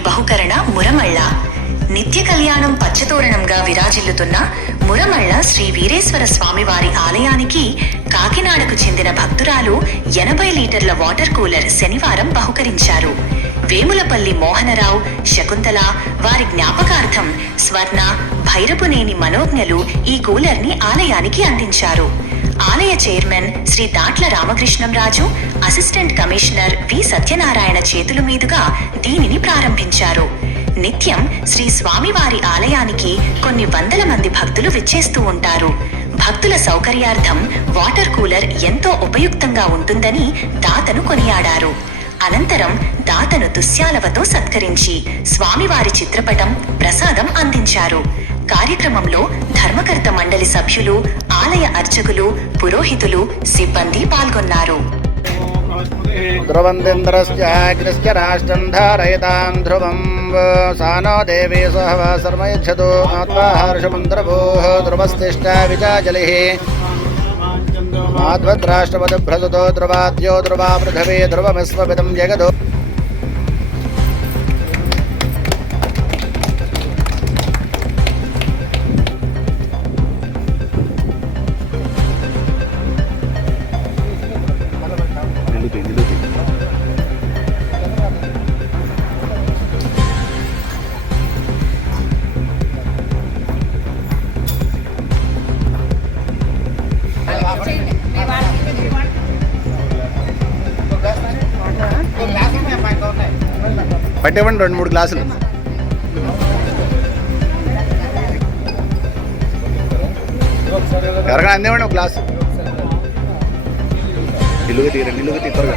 నిర్బహుకరణ మురమళ్ళ. నిత్య కళ్యాణం పచ్చతోరణంగా విరాజిల్లుతున్న మురమళ్ళ శ్రీ వీరేశ్వర స్వామివారి ఆలయానికి కాకినాడకు చెందిన భక్తురాలు 80 లీటర్ల వాటర్ కూలర్ శనివారం బహుకరించారు. వేములపల్లి మోహనరావు, శకుంతల వారి జ్ఞాపకార్థం స్వర్ణ, భైరపునేని మనోజ్ఞలు ఈ కూలర్ని ఆలయానికి అందించారు. ఆలయ chairman Shri Datla Ramakrishnamraju, assistant commissioner V Satyanarayana చేతుల మీదుగా దీనిని ప్రారంభించారు. నిత్యం శ్రీ స్వామివారి ఆలయానికి కొన్ని వందల మంది భక్తులు విచ్చేస్తూ ఉంటారు. భక్తుల సౌకర్యార్థం వాటర్ కూలర్ ఎంతో ఉపయుక్తంగా ఉంటుందని దాతను కొనియాడారు. అనంతరం దాతను దుశ్శాలవతో సత్కరించి స్వామివారి చిత్రపటం, ప్రసాదం అందించారు. కార్యక్రమంలో ధర్మకర్త మండలి సభ్యులు, ఆలయ అర్చకులు, పురోహితులు, సిబ్బంది పాల్గొన్నారు. ధ్రువందింద్రస్య రాష్ట్రం ధారయతాం ధ్రువం సానో దేవీ సహవ శర్మయచ్చతు ఆత్మా హర్షమంద్రభూః ధ్రువస్తిష్ట విచాజలిః మాధ్వద్రాష్ట్రపతిభ్రసుతో ధ్రువాద్యో ధ్రువా పృథివీ ధ్రువమిస్వపితం జగదో. పట్టేవండి 2-3 గ్లాసులు. ఎవరికైనా అందేవండి ఒక గ్లాసు. నిలుగు తీరండి, నిలుగు తీ త్వరగా.